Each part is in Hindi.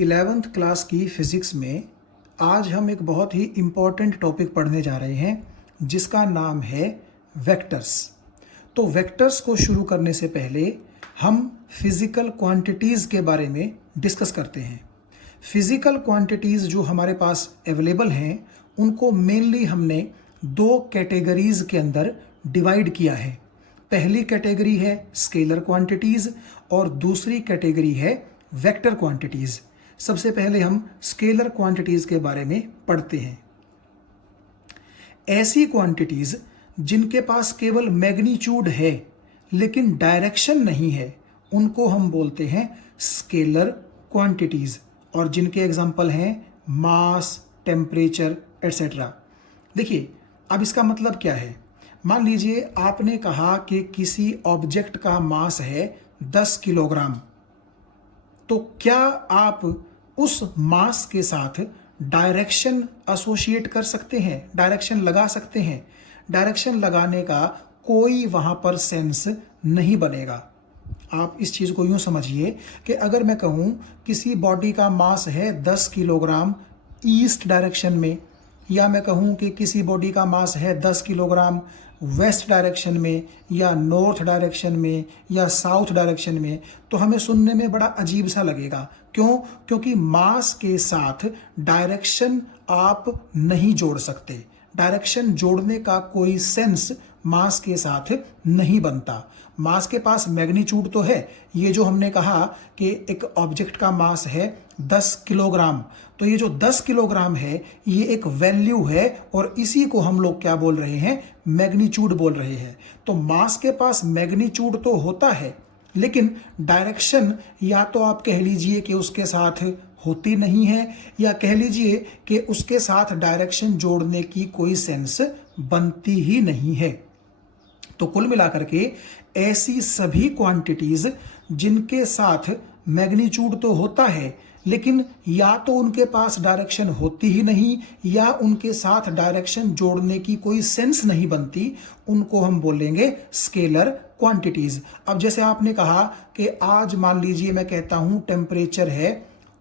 11th क्लास की फिज़िक्स में आज हम एक बहुत ही इम्पॉर्टेंट टॉपिक पढ़ने जा रहे हैं जिसका नाम है वेक्टर्स। तो वेक्टर्स को शुरू करने से पहले हम फिज़िकल क्वांटिटीज़ के बारे में डिस्कस करते हैं। फिज़िकल क्वांटिटीज़ जो हमारे पास अवेलेबल हैं उनको मेनली हमने दो कैटेगरीज़ के अंदर डिवाइड किया है। पहली कैटेगरी है स्केलर क्वांटिटीज़ और दूसरी कैटेगरी है वेक्टर क्वांटिटीज़। सबसे पहले हम स्केलर क्वांटिटीज़ के बारे में पढ़ते हैं। ऐसी क्वांटिटीज़ जिनके पास केवल मैग्नीट्यूड है लेकिन डायरेक्शन नहीं है उनको हम बोलते हैं स्केलर क्वांटिटीज़, और जिनके एग्जाम्पल हैं मास, टेम्परेचर एटसेट्रा। देखिए, अब इसका मतलब क्या है। मान लीजिए आपने कहा कि किसी ऑब्जेक्ट का मास है 10 किलोग्राम, तो क्या आप उस मास के साथ डायरेक्शन एसोसिएट कर सकते हैं, डायरेक्शन लगा सकते हैं? डायरेक्शन लगाने का कोई वहां पर सेंस नहीं बनेगा। आप इस चीज़ को यूं समझिए कि अगर मैं कहूं किसी बॉडी का मास है 10 किलोग्राम ईस्ट डायरेक्शन में, या मैं कहूं कि किसी बॉडी का मास है 10 किलोग्राम वेस्ट डायरेक्शन में या नॉर्थ डायरेक्शन में या साउथ डायरेक्शन में, तो हमें सुनने में बड़ा अजीब सा लगेगा। क्यों? क्योंकि मास के साथ डायरेक्शन आप नहीं जोड़ सकते। डायरेक्शन जोड़ने का कोई सेंस मास के साथ नहीं बनता। मास के पास मैग्नीट्यूड तो है। ये जो हमने कहा कि एक ऑब्जेक्ट का मास है 10 किलोग्राम, तो ये जो 10 किलोग्राम है ये एक वैल्यू है और इसी को हम लोग क्या बोल रहे हैं? मैग्नीट्यूड बोल रहे हैं। तो मास के पास मैग्नीट्यूड तो होता है लेकिन डायरेक्शन या तो आप कह लीजिए कि उसके साथ होती नहीं है, या कह लीजिए कि उसके साथ डायरेक्शन जोड़ने की कोई सेंस बनती ही नहीं है। तो कुल मिलाकर के ऐसी सभी क्वांटिटीज जिनके साथ मैग्नीट्यूड तो होता है लेकिन या तो उनके पास डायरेक्शन होती ही नहीं या उनके साथ डायरेक्शन जोड़ने की कोई सेंस नहीं बनती, उनको हम बोलेंगे स्केलर क्वांटिटीज। अब जैसे आपने कहा कि आज मान लीजिए मैं कहता हूं टेम्परेचर है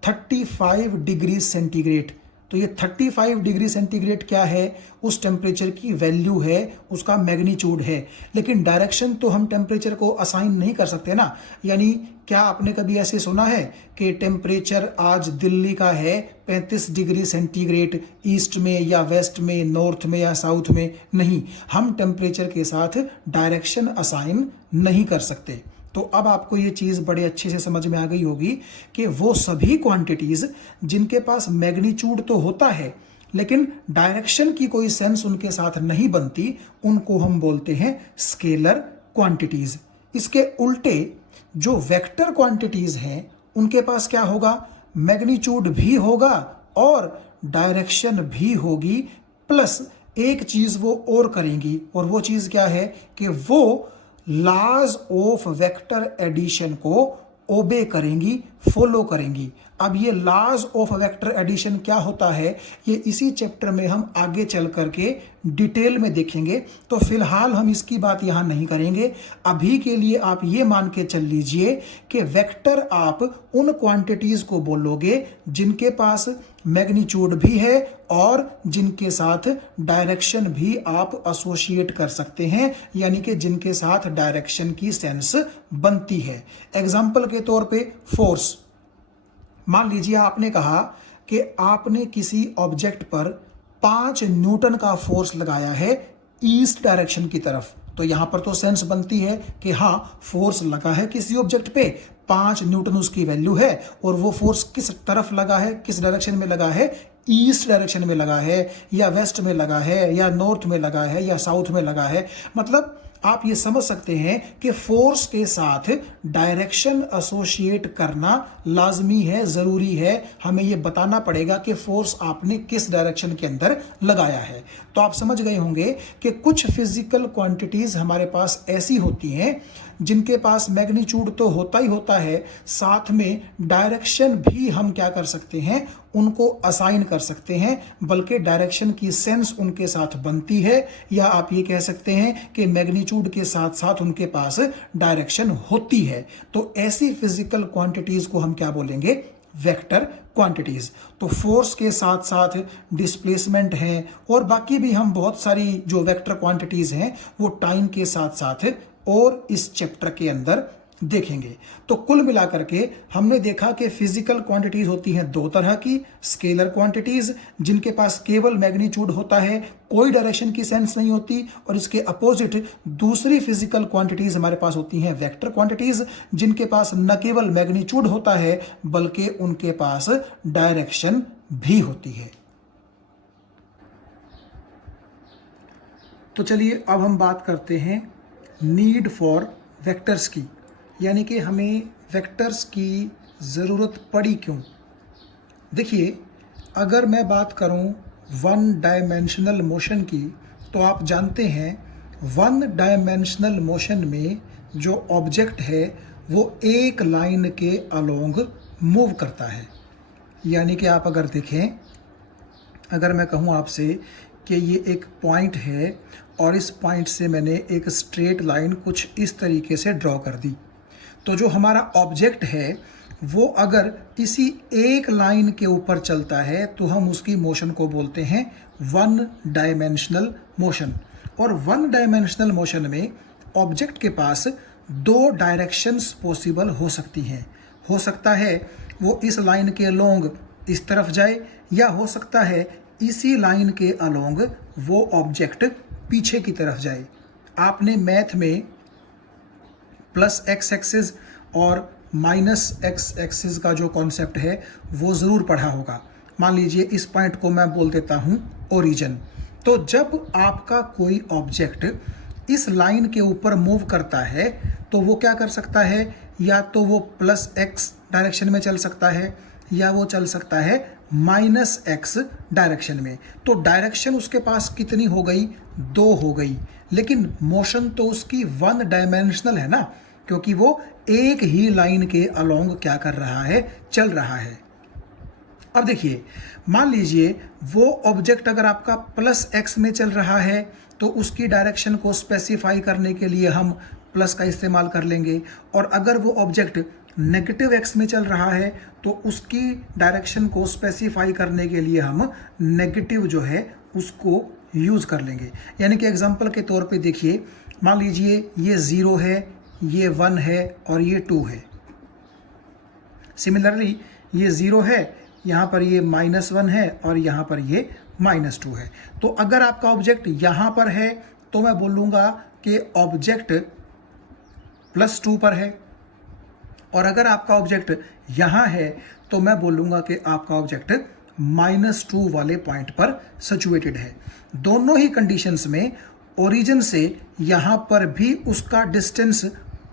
35 डिग्री सेंटीग्रेड, तो ये 35 डिग्री सेंटीग्रेड क्या है? उस टेम्परेचर की वैल्यू है, उसका मैग्नीट्यूड है, लेकिन डायरेक्शन तो हम टेम्परेचर को असाइन नहीं कर सकते ना। यानी क्या आपने कभी ऐसे सुना है कि टेम्परेचर आज दिल्ली का है 35 डिग्री सेंटीग्रेड ईस्ट में या वेस्ट में, नॉर्थ में या साउथ में? नहीं, हम टेम्परेचर के साथ डायरेक्शन असाइन नहीं कर सकते। तो अब आपको ये चीज़ बड़े अच्छे से समझ में आ गई होगी कि वो सभी क्वांटिटीज़ जिनके पास मैग्नीट्यूड तो होता है लेकिन डायरेक्शन की कोई सेंस उनके साथ नहीं बनती, उनको हम बोलते हैं स्केलर क्वांटिटीज़। इसके उल्टे जो वेक्टर क्वांटिटीज़ हैं उनके पास क्या होगा? मैग्नीट्यूड भी होगा और डायरेक्शन भी होगी, प्लस एक चीज़ वो और करेंगी, और वो चीज़ क्या है कि वो लॉज ऑफ वेक्टर एडिशन को ओबे करेंगी, फॉलो करेंगी। अब ये लॉज ऑफ वेक्टर एडिशन क्या होता है ये इसी चैप्टर में हम आगे चल करके डिटेल में देखेंगे, तो फिलहाल हम इसकी बात यहाँ नहीं करेंगे। अभी के लिए आप ये मान के चल लीजिए कि वेक्टर आप उन क्वांटिटीज को बोलोगे जिनके पास मैग्नीट्यूड भी है और जिनके साथ डायरेक्शन भी आप एसोसिएट कर सकते हैं, यानी कि जिनके साथ डायरेक्शन की सेंस बनती है। एग्जाम्पल के तौर पे फोर्स। मान लीजिए आपने कहा कि आपने किसी ऑब्जेक्ट पर 5 न्यूटन का फोर्स लगाया है ईस्ट डायरेक्शन की तरफ, तो यहां पर तो सेंस बनती है कि हाँ फोर्स लगा है किसी ऑब्जेक्ट पे, 5 न्यूटन उसकी वैल्यू है, और वो फोर्स किस तरफ लगा है, किस डायरेक्शन में लगा है? ईस्ट डायरेक्शन में लगा है, या वेस्ट में लगा है, या नॉर्थ में लगा है, या साउथ में लगा है। मतलब आप ये समझ सकते हैं कि फोर्स के साथ डायरेक्शन एसोसिएट करना लाजमी है, जरूरी है। हमें ये बताना पड़ेगा कि फोर्स आपने किस डायरेक्शन के अंदर लगाया है। तो आप समझ गए होंगे कि कुछ फिजिकल क्वांटिटीज हमारे पास ऐसी होती हैं जिनके पास मैग्नीट्यूड तो होता ही होता है, साथ में डायरेक्शन भी हम क्या कर सकते हैं? उनको असाइन कर सकते हैं, बल्कि डायरेक्शन की सेंस उनके साथ बनती है, या आप ये कह सकते हैं कि मैग्नीट्यूड के साथ साथ उनके पास डायरेक्शन होती है। तो ऐसी फिजिकल क्वांटिटीज को हम क्या बोलेंगे? Vector quantities. तो फोर्स के साथ साथ डिस्प्लेसमेंट है और बाकी भी हम बहुत सारी जो वेक्टर क्वांटिटीज हैं वो टाइम के साथ साथ और इस चैप्टर के अंदर देखेंगे। तो कुल मिलाकर के हमने देखा कि फिजिकल क्वांटिटीज होती हैं दो तरह की, स्केलर क्वांटिटीज जिनके पास केवल मैग्नीट्यूड होता है, कोई डायरेक्शन की सेंस नहीं होती, और इसके अपोजिट दूसरी फिजिकल क्वांटिटीज हमारे पास होती हैं वेक्टर क्वांटिटीज जिनके पास न केवल मैग्नीट्यूड होता है बल्कि उनके पास डायरेक्शन भी होती है। तो चलिए अब हम बात करते हैं नीड फॉर वेक्टर्स की, यानी कि हमें वेक्टर्स की ज़रूरत पड़ी क्यों। देखिए, अगर मैं बात करूं वन डायमेंशनल मोशन की, तो आप जानते हैं वन डायमेंशनल मोशन में जो ऑब्जेक्ट है वो एक लाइन के अलोंग मूव करता है। यानी कि आप अगर देखें, अगर मैं कहूं आपसे कि ये एक पॉइंट है और इस पॉइंट से मैंने एक स्ट्रेट लाइन कुछ इस तरीके से ड्रॉ कर दी, तो जो हमारा ऑब्जेक्ट है वो अगर इसी एक लाइन के ऊपर चलता है तो हम उसकी मोशन को बोलते हैं वन डायमेंशनल मोशन। और वन डायमेंशनल मोशन में ऑब्जेक्ट के पास दो डायरेक्शंस पॉसिबल हो सकती हैं। हो सकता है वो इस लाइन के अलोंग इस तरफ जाए, या हो सकता है इसी लाइन के अलोंग वो ऑब्जेक्ट पीछे की तरफ जाए। आपने मैथ में प्लस एक्स एक्सिस और माइनस एक्स एक्सिस का जो कॉन्सेप्ट है वो ज़रूर पढ़ा होगा। मान लीजिए इस पॉइंट को मैं बोल देता हूँ ओरिजिन। तो जब आपका कोई ऑब्जेक्ट इस लाइन के ऊपर मूव करता है तो वो क्या कर सकता है, या तो वो प्लस एक्स डायरेक्शन में चल सकता है या वो चल सकता है माइनस एक्स डायरेक्शन में। तो डायरेक्शन उसके पास कितनी हो गई, दो हो गई, लेकिन मोशन तो उसकी वन डायमेंशनल है ना, क्योंकि वो एक ही लाइन के अलोंग क्या कर रहा है, चल रहा है। अब देखिए, मान लीजिए वो ऑब्जेक्ट अगर आपका प्लस एक्स में चल रहा है तो उसकी डायरेक्शन को स्पेसिफाई करने के लिए हम प्लस का इस्तेमाल कर लेंगे, और अगर वो ऑब्जेक्ट नेगेटिव एक्स में चल रहा है तो उसकी डायरेक्शन को स्पेसिफाई करने के लिए हम नेगेटिव जो है उसको यूज़ कर लेंगे। यानी कि एग्जांपल के तौर पे देखिए, मान लीजिए ये 0 है, ये 1 है और ये 2 है। सिमिलरली ये 0 है, यहाँ पर ये -1 है और यहाँ पर ये -2 है। तो अगर आपका ऑब्जेक्ट यहाँ पर है तो मैं बोलूँगा कि ऑब्जेक्ट +2 पर है, और अगर आपका ऑब्जेक्ट यहाँ है तो मैं बोलूँगा कि आपका ऑब्जेक्ट -2 वाले पॉइंट पर सिचुएटेड है। दोनों ही कंडीशंस में ओरिजिन से यहाँ पर भी उसका डिस्टेंस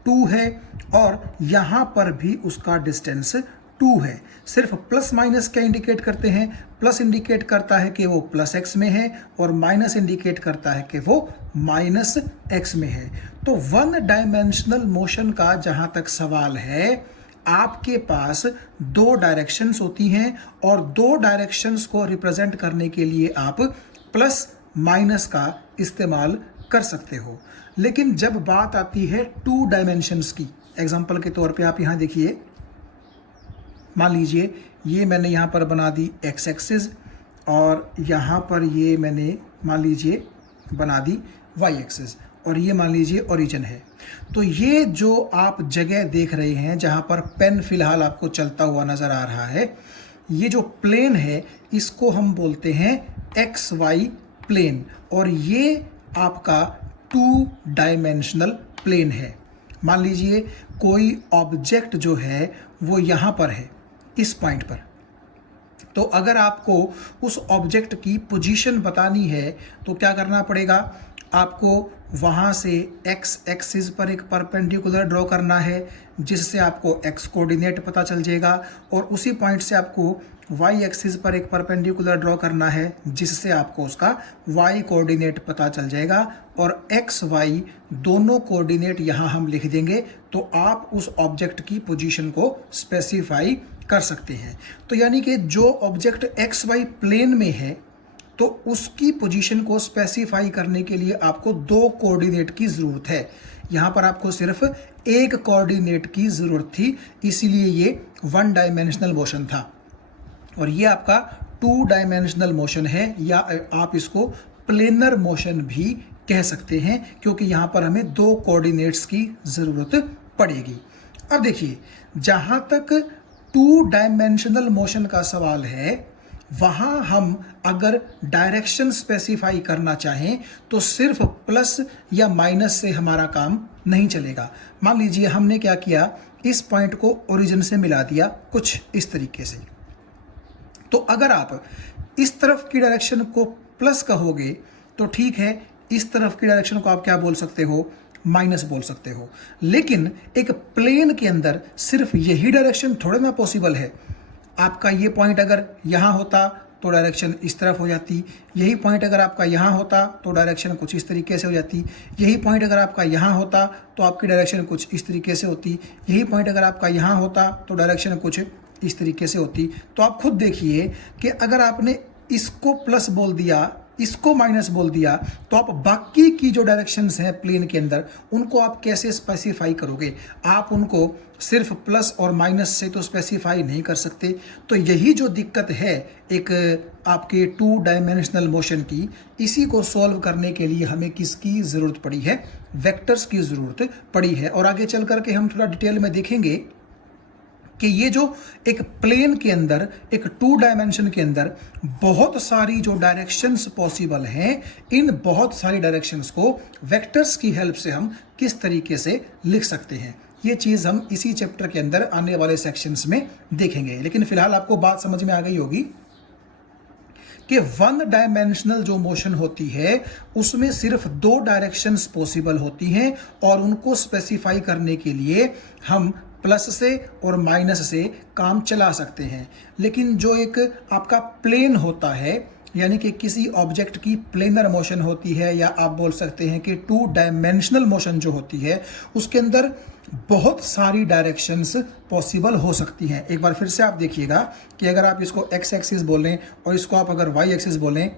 2 है और यहाँ पर भी उसका डिस्टेंस 2 है। सिर्फ प्लस माइनस क्या इंडिकेट करते हैं, प्लस इंडिकेट करता है कि वो प्लस एक्स में है और माइनस इंडिकेट करता है कि वो माइनस एक्स में है। तो वन डायमेंशनल मोशन का जहाँ तक सवाल है, आपके पास दो डायरेक्शंस होती हैं और दो डायरेक्शंस को रिप्रेजेंट करने के लिए आप प्लस माइनस का इस्तेमाल कर सकते हो। लेकिन जब बात आती है टू डायमेंशंस की, एग्जांपल के तौर पे आप यहाँ देखिए, मान लीजिए ये मैंने यहाँ पर बना दी एक्स एक्सिस और यहाँ पर ये मैंने मान लीजिए बना दी वाई एक्सिस, और ये मान लीजिए ओरिजिन है। तो ये जो आप जगह देख रहे हैं जहाँ पर पेन फिलहाल आपको चलता हुआ नज़र आ रहा है, ये जो प्लेन है इसको हम बोलते हैं एक्स वाई प्लेन, और ये आपका टू डायमेंशनल प्लेन है। मान लीजिए कोई ऑब्जेक्ट जो है वो यहाँ पर है इस पॉइंट पर, तो अगर आपको उस ऑब्जेक्ट की पोजीशन बतानी है तो क्या करना पड़ेगा, आपको वहाँ से एक्स एक्सिस पर एक परपेंडिकुलर ड्रॉ करना है जिससे आपको एक्स कोऑर्डिनेट पता चल जाएगा, और उसी पॉइंट से आपको वाई एक्सिस पर एक परपेंडिकुलर ड्रॉ करना है जिससे आपको उसका वाई कोऑर्डिनेट पता चल जाएगा, और एक्स वाई दोनों कोऑर्डिनेट यहाँ हम लिख देंगे तो आप उस ऑब्जेक्ट की पोजीशन को स्पेसिफाई कर सकते हैं। तो यानी कि जो ऑब्जेक्ट एक्स वाई प्लेन में है तो उसकी पोजीशन को स्पेसिफाई करने के लिए आपको दो कोऑर्डिनेट की ज़रूरत है। यहाँ पर आपको सिर्फ एक कोऑर्डिनेट की ज़रूरत थी, इसीलिए ये 1 डायमेंशनल मोशन था। और ये आपका 2 डायमेंशनल मोशन है, या आप इसको प्लेनर मोशन भी कह सकते हैं, क्योंकि यहाँ पर हमें 2 कोऑर्डिनेट्स की ज़रूरत पड़ेगी। अब देखिए, जहाँ तक 2 डायमेंशनल मोशन का सवाल है, वहाँ हम अगर डायरेक्शन स्पेसिफाई करना चाहें तो सिर्फ प्लस या माइनस से हमारा काम नहीं चलेगा। मान लीजिए हमने क्या किया, इस पॉइंट को ओरिजिन से मिला दिया कुछ इस तरीके से। तो अगर आप इस तरफ की डायरेक्शन को प्लस कहोगे तो ठीक है, इस तरफ की डायरेक्शन को आप क्या बोल सकते हो, माइनस बोल सकते हो। लेकिन एक प्लेन के अंदर सिर्फ यही डायरेक्शन थोड़ा ना पॉसिबल है। आपका ये पॉइंट अगर यहाँ होता तो डायरेक्शन इस तरफ हो जाती, यही पॉइंट अगर आपका यहाँ होता तो डायरेक्शन कुछ इस तरीके से हो जाती, यही पॉइंट अगर आपका यहाँ होता तो आपकी डायरेक्शन कुछ इस तरीके से होती, यही पॉइंट अगर आपका यहाँ होता तो डायरेक्शन कुछ इस तरीके से होती। तो आप खुद देखिए कि अगर आपने इसको प्लस बोल दिया, इसको माइनस बोल दिया, तो आप बाकी की जो डायरेक्शंस हैं प्लेन के अंदर उनको आप कैसे स्पेसिफाई करोगे? आप उनको सिर्फ प्लस और माइनस से तो स्पेसिफाई नहीं कर सकते। तो यही जो दिक्कत है एक आपके 2 डायमेंशनल मोशन की, इसी को सॉल्व करने के लिए हमें किसकी ज़रूरत पड़ी है, वेक्टर्स की ज़रूरत पड़ी है। और आगे चल करके हम थोड़ा डिटेल में देखेंगे कि ये जो एक प्लेन के अंदर, एक 2 डायमेंशन के अंदर बहुत सारी जो डायरेक्शंस पॉसिबल हैं, इन बहुत सारी डायरेक्शंस को वेक्टर्स की हेल्प से हम किस तरीके से लिख सकते हैं, ये चीज़ हम इसी चैप्टर के अंदर आने वाले सेक्शंस में देखेंगे। लेकिन फिलहाल आपको बात समझ में आ गई होगी कि 1 डायमेंशनल जो मोशन होती है उसमें सिर्फ 2 डायरेक्शंस पॉसिबल होती हैं, और उनको स्पेसिफाई करने के लिए हम प्लस से और माइनस से काम चला सकते हैं। लेकिन जो एक आपका प्लेन होता है, यानी कि किसी ऑब्जेक्ट की प्लेनर मोशन होती है, या आप बोल सकते हैं कि 2 डायमेंशनल मोशन जो होती है, उसके अंदर बहुत सारी डायरेक्शंस पॉसिबल हो सकती हैं। एक बार फिर से आप देखिएगा कि अगर आप इसको एक्स एक्सिस बोलें और इसको आप अगर वाई एक्सिस बोलें,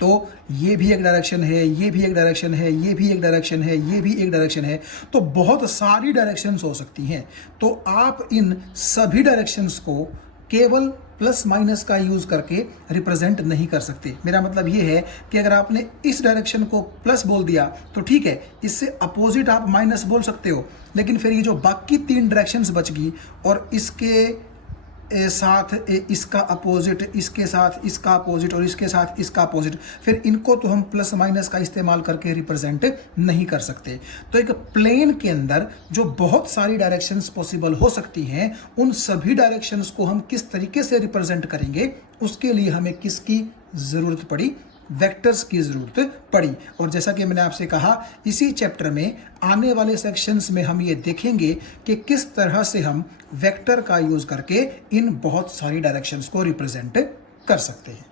तो ये भी एक डायरेक्शन है, ये भी एक डायरेक्शन है, ये भी एक डायरेक्शन है, ये भी एक डायरेक्शन है। तो बहुत सारी डायरेक्शंस हो सकती हैं। तो आप इन सभी डायरेक्शंस को केवल प्लस माइनस का यूज़ करके रिप्रेजेंट नहीं कर सकते। मेरा मतलब ये है कि अगर आपने इस डायरेक्शन को प्लस बोल दिया तो ठीक है, इससे अपोजिट आप माइनस बोल सकते हो, लेकिन फिर ये जो बाकी 3 डायरेक्शंस बच गई, और इसके साथ इसका अपोजिट, इसके साथ इसका अपोजिट, और इसके साथ इसका अपोजिट, फिर इनको तो हम प्लस माइनस का इस्तेमाल करके रिप्रेजेंट नहीं कर सकते। तो एक प्लेन के अंदर जो बहुत सारी डायरेक्शंस पॉसिबल हो सकती हैं, उन सभी डायरेक्शंस को हम किस तरीके से रिप्रेजेंट करेंगे, उसके लिए हमें किसकी ज़रूरत पड़ी, वेक्टर्स की ज़रूरत पड़ी। और जैसा कि मैंने आपसे कहा, इसी चैप्टर में आने वाले सेक्शंस में हम ये देखेंगे कि किस तरह से हम वेक्टर का यूज़ करके इन बहुत सारी डायरेक्शंस को रिप्रेजेंट कर सकते हैं।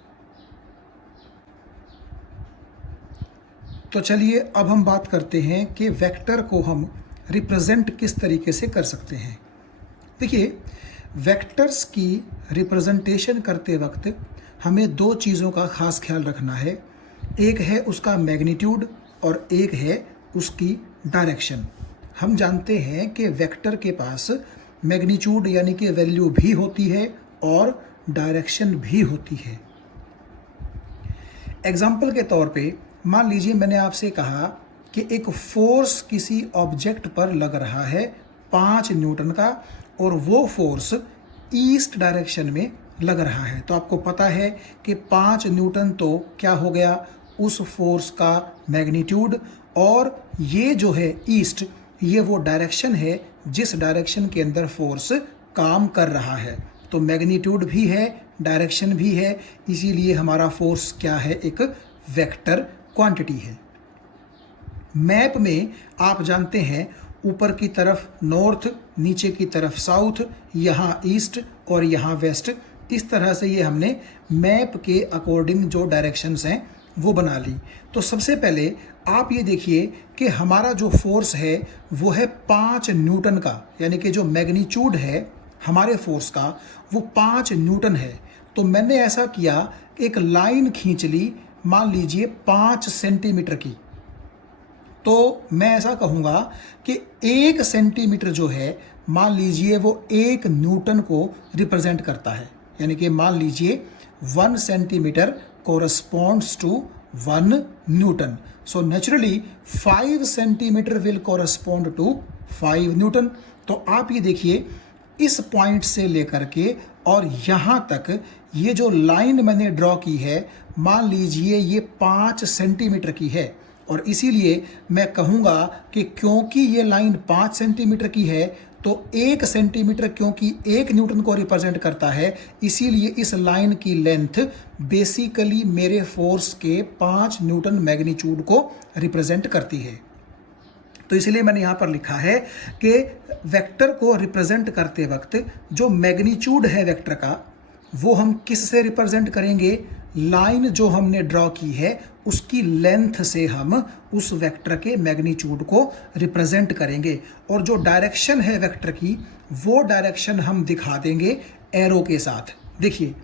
तो चलिए अब हम बात करते हैं कि वेक्टर को हम रिप्रेजेंट किस तरीके से कर सकते हैं। देखिए, वेक्टर्स की रिप्रेजेंटेशन करते वक्त हमें 2 चीज़ों का खास ख्याल रखना है। एक है उसका मैग्नीट्यूड और एक है उसकी डायरेक्शन। हम जानते हैं कि वेक्टर के पास मैग्नीट्यूड यानी कि वैल्यू भी होती है और डायरेक्शन भी होती है। एग्जाम्पल के तौर पे मान लीजिए मैंने आपसे कहा कि एक फोर्स किसी ऑब्जेक्ट पर लग रहा है 5 न्यूटन का, और वो फोर्स ईस्ट डायरेक्शन में लग रहा है। तो आपको पता है कि 5 न्यूटन तो क्या हो गया, उस फोर्स का मैग्नीट्यूड, और ये जो है ईस्ट, ये वो डायरेक्शन है जिस डायरेक्शन के अंदर फोर्स काम कर रहा है। तो मैग्नीट्यूड भी है, डायरेक्शन भी है, इसीलिए हमारा फोर्स क्या है, एक वेक्टर क्वांटिटी है। मैप में आप जानते हैं ऊपर की तरफ नॉर्थ, नीचे की तरफ साउथ, यहाँ ईस्ट और यहाँ वेस्ट, इस तरह से ये हमने मैप के अकॉर्डिंग जो डायरेक्शंस हैं वो बना ली। तो सबसे पहले आप ये देखिए कि हमारा जो फोर्स है वो है 5 न्यूटन का, यानी कि जो मैग्नीट्यूड है हमारे फोर्स का वो 5 न्यूटन है। तो मैंने ऐसा किया, एक लाइन खींच ली, मान लीजिए 5 सेंटीमीटर की। तो मैं ऐसा कहूँगा कि 1 सेंटीमीटर जो है, मान लीजिए वो 1 न्यूटन को रिप्रेजेंट करता है। यानी कि मान लीजिए 1 centimetre corresponds to 1 newton. So naturally 5 centimetre will correspond to 5 newton. तो आप ये देखिए, इस पॉइंट से लेकर के और यहाँ तक ये जो लाइन मैंने ड्रॉ की है, मान लीजिए ये 5 सेंटीमीटर की है, और इसीलिए मैं कहूँगा कि क्योंकि ये लाइन 5 सेंटीमीटर की है तो 1 सेंटीमीटर क्योंकि 1 न्यूटन को रिप्रेजेंट करता है, इसीलिए इस लाइन की लेंथ बेसिकली मेरे फोर्स के 5 न्यूटन मैग्नीट्यूड को रिप्रेजेंट करती है। तो इसलिए मैंने यहाँ पर लिखा है कि वेक्टर को रिप्रेजेंट करते वक्त जो मैग्नीट्यूड है वेक्टर का, वो हम किस से रिप्रेजेंट करेंगे? लाइन जो हमने ड्रॉ की है उसकी लेंथ से हम उस वेक्टर के मैग्नीट्यूड को रिप्रेजेंट करेंगे, और जो डायरेक्शन है वेक्टर की, वो डायरेक्शन हम दिखा देंगे एरो के साथ। देखिए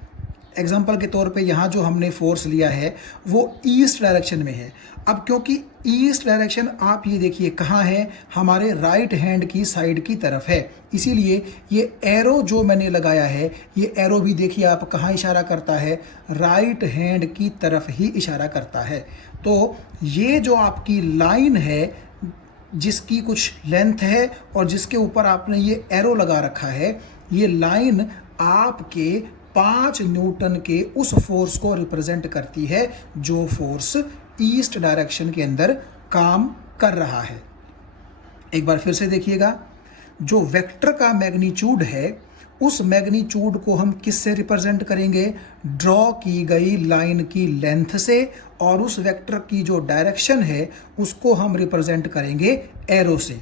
एग्जाम्पल के तौर पे यहाँ जो हमने फोर्स लिया है वो ईस्ट डायरेक्शन में है। अब क्योंकि ईस्ट डायरेक्शन आप ये देखिए कहाँ है, हमारे राइट हैंड की साइड की तरफ है, इसीलिए ये एरो जो मैंने लगाया है, ये एरो भी देखिए आप कहाँ इशारा करता है, राइट हैंड की तरफ ही इशारा करता है। तो ये जो आपकी लाइन है जिसकी कुछ लेंथ है और जिसके ऊपर आपने ये एरो लगा रखा है, ये लाइन आपके 5 न्यूटन के उस फोर्स को रिप्रेजेंट करती है जो फोर्स ईस्ट डायरेक्शन के अंदर काम कर रहा है। एक बार फिर से देखिएगा, जो वेक्टर का मैग्नीट्यूड है उस मैग्नीट्यूड को हम किस से रिप्रेजेंट करेंगे? ड्रॉ की गई लाइन की लेंथ से, और उस वेक्टर की जो डायरेक्शन है उसको हम रिप्रेजेंट करेंगे एरो से।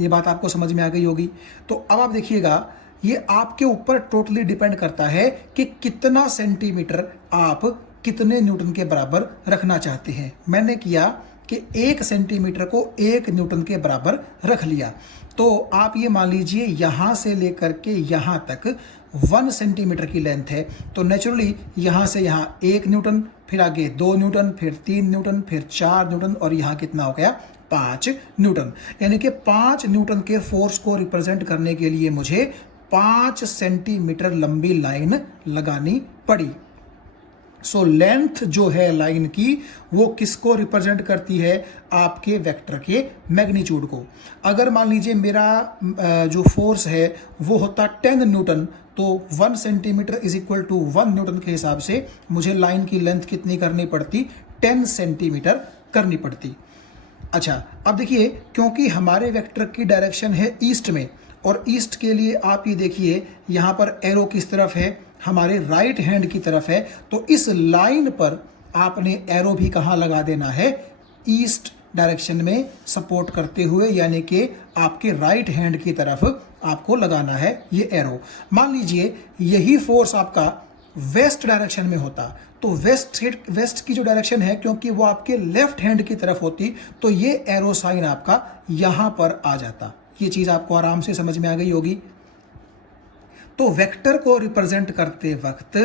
ये बात आपको समझ में आ गई होगी। तो अब आप देखिएगा, ये आपके ऊपर टोटली डिपेंड करता है कि कितना सेंटीमीटर आप कितने न्यूटन के बराबर रखना चाहते हैं। मैंने किया कि 1 सेंटीमीटर को 1 न्यूटन के बराबर रख लिया। तो आप ये मान लीजिए यहाँ से लेकर के यहाँ तक 1 सेंटीमीटर की लेंथ है, तो नेचुरली यहाँ से यहाँ 1 न्यूटन, फिर आगे 2 न्यूटन, फिर 3 न्यूटन, फिर 4 न्यूटन, और यहाँ कितना हो गया? 5 न्यूटन। यानी कि 5 न्यूटन के फोर्स को रिप्रेजेंट करने के लिए मुझे 5 सेंटीमीटर लंबी लाइन लगानी पड़ी। सो लेंथ जो है लाइन की वो किसको रिप्रेजेंट करती है? आपके वेक्टर के मैग्नीट्यूड को। अगर मान लीजिए मेरा जो फोर्स है वो होता 10 न्यूटन, तो 1 centimetre is equal to 1 newton के हिसाब से मुझे लाइन की लेंथ कितनी करनी पड़ती? 10 सेंटीमीटर करनी पड़ती। अच्छा, अब देखिए, क्योंकि हमारे वेक्टर की डायरेक्शन है ईस्ट में, और ईस्ट के लिए आप ये देखिए यहाँ पर एरो किस तरफ है? हमारे राइट हैंड की तरफ है। तो इस लाइन पर आपने एरो भी कहाँ लगा देना है? ईस्ट डायरेक्शन में सपोर्ट करते हुए, यानी कि आपके राइट हैंड की तरफ आपको लगाना है ये एरो। मान लीजिए यही फोर्स आपका वेस्ट डायरेक्शन में होता, तो वेस्ट की जो डायरेक्शन है, क्योंकि वो आपके लेफ्ट हैंड की तरफ होती, तो ये एरो साइन आपका यहाँ पर आ जाता। ये चीज़ आपको आराम से समझ में आ गई होगी। तो वेक्टर को रिप्रेजेंट करते वक्त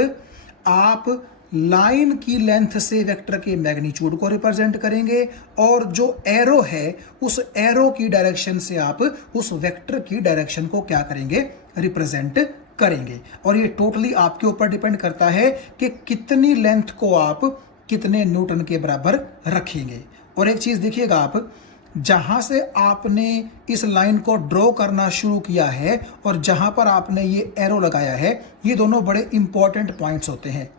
आप लाइन की लेंथ से वेक्टर के मैग्नीट्यूड को रिप्रेजेंट करेंगे, और जो एरो है उस एरो की डायरेक्शन से आप उस वेक्टर की डायरेक्शन को क्या करेंगे? रिप्रेजेंट करेंगे। और ये टोटली आपके ऊपर डिपेंड करता है कि कितनी लेंथ को आप कितने न्यूटन के बराबर रखेंगे। और एक चीज़ देखिएगा आप, जहां से आपने इस लाइन को ड्रॉ करना शुरू किया है और जहां पर आपने ये एरो लगाया है, ये दोनों बड़े इंपॉर्टेंट पॉइंट्स होते हैं।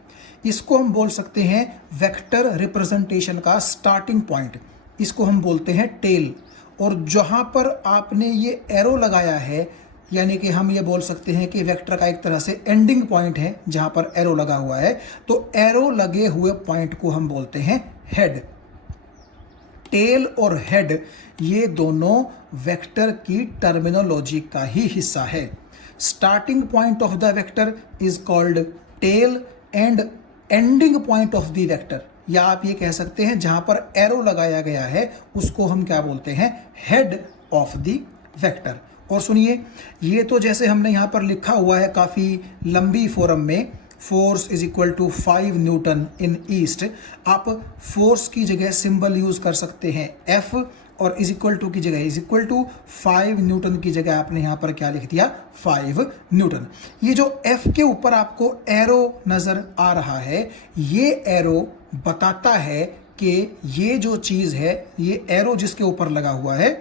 इसको हम बोल सकते हैं वेक्टर रिप्रेजेंटेशन का स्टार्टिंग पॉइंट, इसको हम बोलते हैं टेल। और जहां पर आपने ये एरो लगाया है, यानी कि हम ये बोल सकते हैं कि वेक्टर का एक तरह से एंडिंग पॉइंट है जहां पर एरो लगा हुआ है, तो एरो लगे हुए पॉइंट को हम बोलते हैं हेड। टेल और हेड ये दोनों वेक्टर की टर्मिनोलॉजी का ही हिस्सा है। Starting point of the vector is called tail and ending point of the vector, या आप ये कह सकते हैं जहां पर एरो लगाया गया है उसको हम क्या बोलते हैं? Head of the vector. और सुनिए, ये तो जैसे हमने यहां पर लिखा हुआ है काफी लंबी फॉर्म में, force is equal to 5 newton in east. आप फोर्स की जगह सिंबल यूज कर सकते हैं F, और इज इक्वल टू की जगह इज इक्वल टू 5 न्यूटन की जगह आपने यहाँ पर क्या लिख दिया 5 न्यूटन। ये जो F के ऊपर आपको एरो नजर आ रहा है, ये एरो बताता है कि ये जो चीज है, ये एरो जिसके ऊपर लगा हुआ है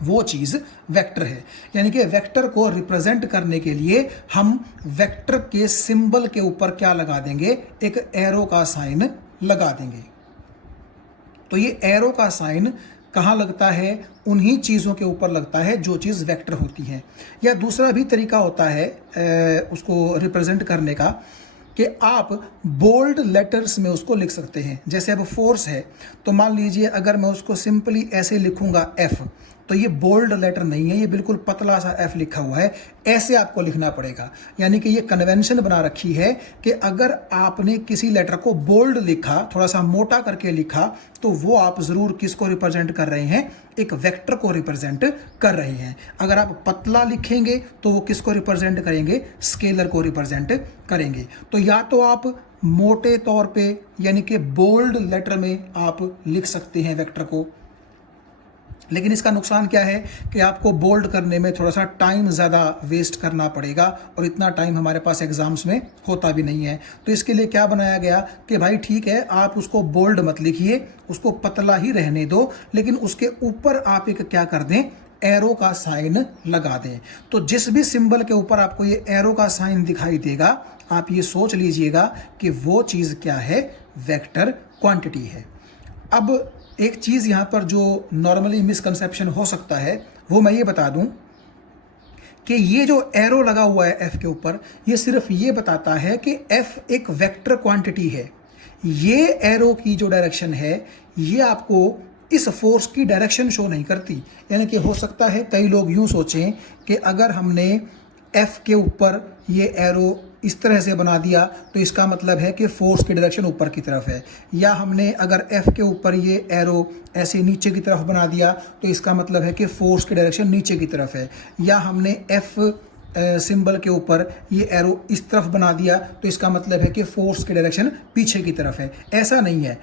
वो चीज वेक्टर है। यानी कि वेक्टर को रिप्रेजेंट करने के लिए हम वेक्टर के सिंबल के ऊपर क्या लगा देंगे, एक एरो का साइन लगा देंगे। तो ये एरो का साइन कहाँ लगता है, उन्हीं चीज़ों के ऊपर लगता है जो चीज़ वेक्टर होती है। या दूसरा भी तरीका होता है उसको रिप्रेजेंट करने का कि आप बोल्ड लेटर्स में उसको लिख सकते हैं। जैसे अब फोर्स है तो मान लीजिए अगर मैं उसको सिंपली ऐसे लिखूंगा F, तो ये बोल्ड लेटर नहीं है, ये बिल्कुल पतला सा F लिखा हुआ है, ऐसे आपको लिखना पड़ेगा। यानी कि ये कन्वेंशन बना रखी है कि अगर आपने किसी लेटर को बोल्ड लिखा, थोड़ा सा मोटा करके लिखा, तो वो आप जरूर किसको रिप्रेजेंट कर रहे हैं, एक वेक्टर को रिप्रेजेंट कर रहे हैं। अगर आप पतला लिखेंगे तो वो किसको रिप्रेजेंट करेंगे, स्केलर को रिप्रेजेंट करेंगे। तो या तो आप मोटे तौर पे यानी कि बोल्ड लेटर में आप लिख सकते हैं वेक्टर को, लेकिन इसका नुकसान क्या है कि आपको बोल्ड करने में थोड़ा सा टाइम ज़्यादा वेस्ट करना पड़ेगा, और इतना टाइम हमारे पास एग्जाम्स में होता भी नहीं है। तो इसके लिए क्या बनाया गया कि भाई ठीक है, आप उसको बोल्ड मत लिखिए, उसको पतला ही रहने दो, लेकिन उसके ऊपर आप एक क्या कर दें, एरो का साइन लगा दें। तो जिस भी सिंबल के ऊपर आपको ये एरो का साइन दिखाई देगा, आप ये सोच लीजिएगा कि वो चीज़ क्या है, वेक्टर क्वांटिटी है। अब एक चीज़ यहाँ पर जो नॉर्मली मिसकंसेप्शन हो सकता है वो मैं ये बता दूं कि ये जो एरो लगा हुआ है F के ऊपर, ये सिर्फ ये बताता है कि F एक वेक्टर क्वांटिटी है। ये एरो की जो डायरेक्शन है ये आपको इस फोर्स की डायरेक्शन शो नहीं करती। यानी कि हो सकता है कई लोग यूं सोचें कि अगर हमने F के ऊपर ये एरो इस तरह से बना दिया तो इसका मतलब है कि फोर्स की डायरेक्शन ऊपर की तरफ है, या हमने अगर F के ऊपर ये एरो ऐसे नीचे की तरफ बना दिया तो इसका मतलब है कि फोर्स की डायरेक्शन नीचे की तरफ है, या हमने F सिंबल के ऊपर ये एरो इस तरफ बना दिया तो इसका मतलब है कि फोर्स की डायरेक्शन पीछे की तरफ है। ऐसा नहीं है।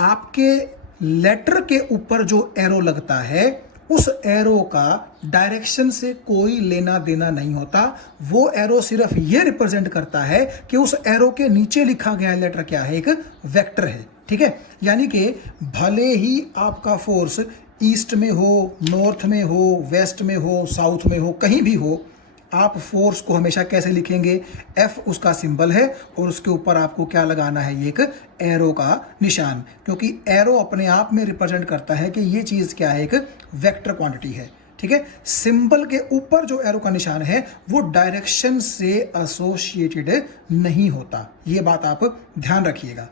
आपके लेटर के ऊपर जो एरो लगता है उस एरो का डायरेक्शन से कोई लेना देना नहीं होता। वो एरो सिर्फ ये रिप्रेजेंट करता है कि उस एरो के नीचे लिखा गया लेटर क्या है, एक वेक्टर है। ठीक है, यानी कि भले ही आपका फोर्स ईस्ट में हो, नॉर्थ में हो, वेस्ट में हो, साउथ में हो, कहीं भी हो, आप फोर्स को हमेशा कैसे लिखेंगे, F उसका सिंबल है और उसके ऊपर आपको क्या लगाना है, ये एक एरो का निशान, क्योंकि एरो अपने आप में रिप्रेजेंट करता है कि ये चीज़ क्या है, एक वेक्टर क्वांटिटी है। ठीक है, सिंबल के ऊपर जो एरो का निशान है वो डायरेक्शन से एसोसिएटेड नहीं होता। ये बात आप ध्यान रखिएगा।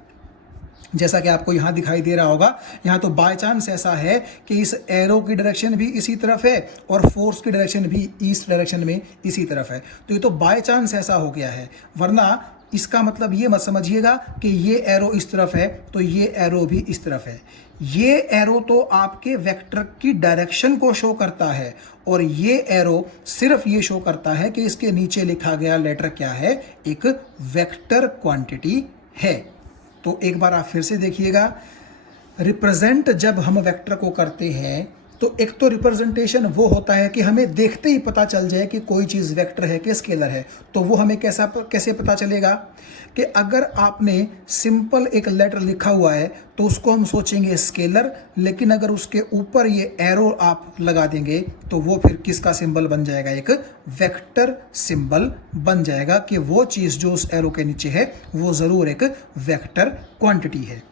जैसा कि आपको यहाँ दिखाई दे रहा होगा, यहाँ तो बाय चांस ऐसा है कि इस एरो की डायरेक्शन भी इसी तरफ है और फोर्स की डायरेक्शन भी ईस्ट डायरेक्शन में इसी तरफ है। तो ये तो बाय चांस ऐसा हो गया है, वरना इसका मतलब ये मत समझिएगा कि ये एरो इस तरफ है तो ये एरो भी इस तरफ है। ये एरो तो आपके वेक्टर की डायरेक्शन को शो करता है, और ये एरो सिर्फ ये शो करता है कि इसके नीचे लिखा गया लेटर क्या है, एक वेक्टर क्वांटिटी है। तो एक बार आप फिर से देखिएगा, रिप्रेजेंट जब हम वेक्टर को करते हैं तो एक तो रिप्रेजेंटेशन वो होता है कि हमें देखते ही पता चल जाए कि कोई चीज़ वेक्टर है कि स्केलर है। तो वो हमें कैसे पता चलेगा कि अगर आपने सिंपल एक लेटर लिखा हुआ है तो उसको हम सोचेंगे स्केलर, लेकिन अगर उसके ऊपर ये एरो आप लगा देंगे तो वो फिर किसका सिंबल बन जाएगा, एक वेक्टर सिंबल बन जाएगा कि वो चीज़ जो उस एरो के नीचे है वो ज़रूर एक वेक्टर क्वांटिटी है।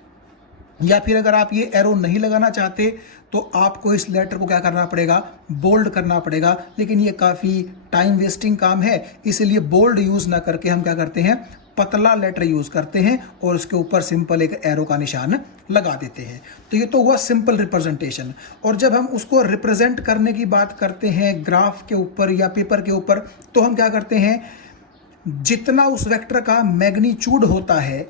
या फिर अगर आप ये एरो नहीं लगाना चाहते तो आपको इस लेटर को क्या करना पड़ेगा, बोल्ड करना पड़ेगा, लेकिन ये काफ़ी टाइम वेस्टिंग काम है, इसलिए बोल्ड यूज़ ना करके हम क्या करते हैं, पतला लेटर यूज़ करते हैं और उसके ऊपर सिंपल एक एरो का निशान लगा देते हैं। तो ये तो हुआ सिंपल रिप्रेजेंटेशन। और जब हम उसको रिप्रेजेंट करने की बात करते हैं ग्राफ के ऊपर या पेपर के ऊपर, तो हम क्या करते हैं, जितना उस वेक्टर का मैग्नीट्यूड होता है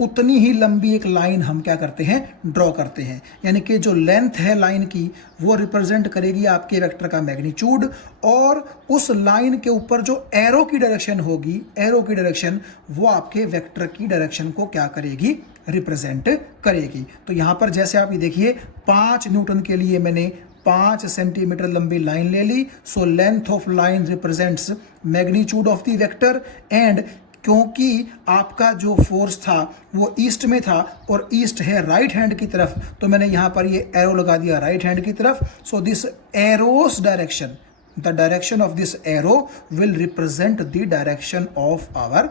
उतनी ही लंबी एक लाइन हम क्या करते हैं, ड्रॉ करते हैं। यानी कि जो लेंथ है लाइन की वो रिप्रेजेंट करेगी आपके वेक्टर का मैग्नीट्यूड, और उस लाइन के ऊपर जो एरो की डायरेक्शन होगी, एरो की डायरेक्शन वो आपके वेक्टर की डायरेक्शन को क्या करेगी, रिप्रेजेंट करेगी। तो यहां पर जैसे आप ये देखिए 5 न्यूटन के लिए मैंने 5 सेंटीमीटर लंबी लाइन ले ली। So length of line represents magnitude of the vector, and क्योंकि आपका जो फोर्स था वो ईस्ट में था और ईस्ट है राइट हैंड की तरफ, तो मैंने यहां पर ये एरो लगा दिया राइट हैंड की तरफ। So this arrow's direction, the direction of this arrow will represent the direction of our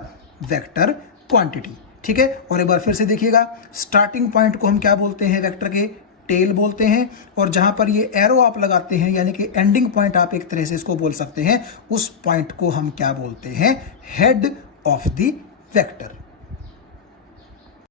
vector quantity. ठीक है, और एक बार फिर से देखिएगा, स्टार्टिंग पॉइंट को हम क्या बोलते हैं, वेक्टर के टेल बोलते हैं, और जहां पर ये एरो आप लगाते हैं यानी कि एंडिंग पॉइंट आप एक तरह से इसको बोल सकते हैं, उस पॉइंट को हम क्या बोलते हैं, हेड ऑफ द वेक्टर।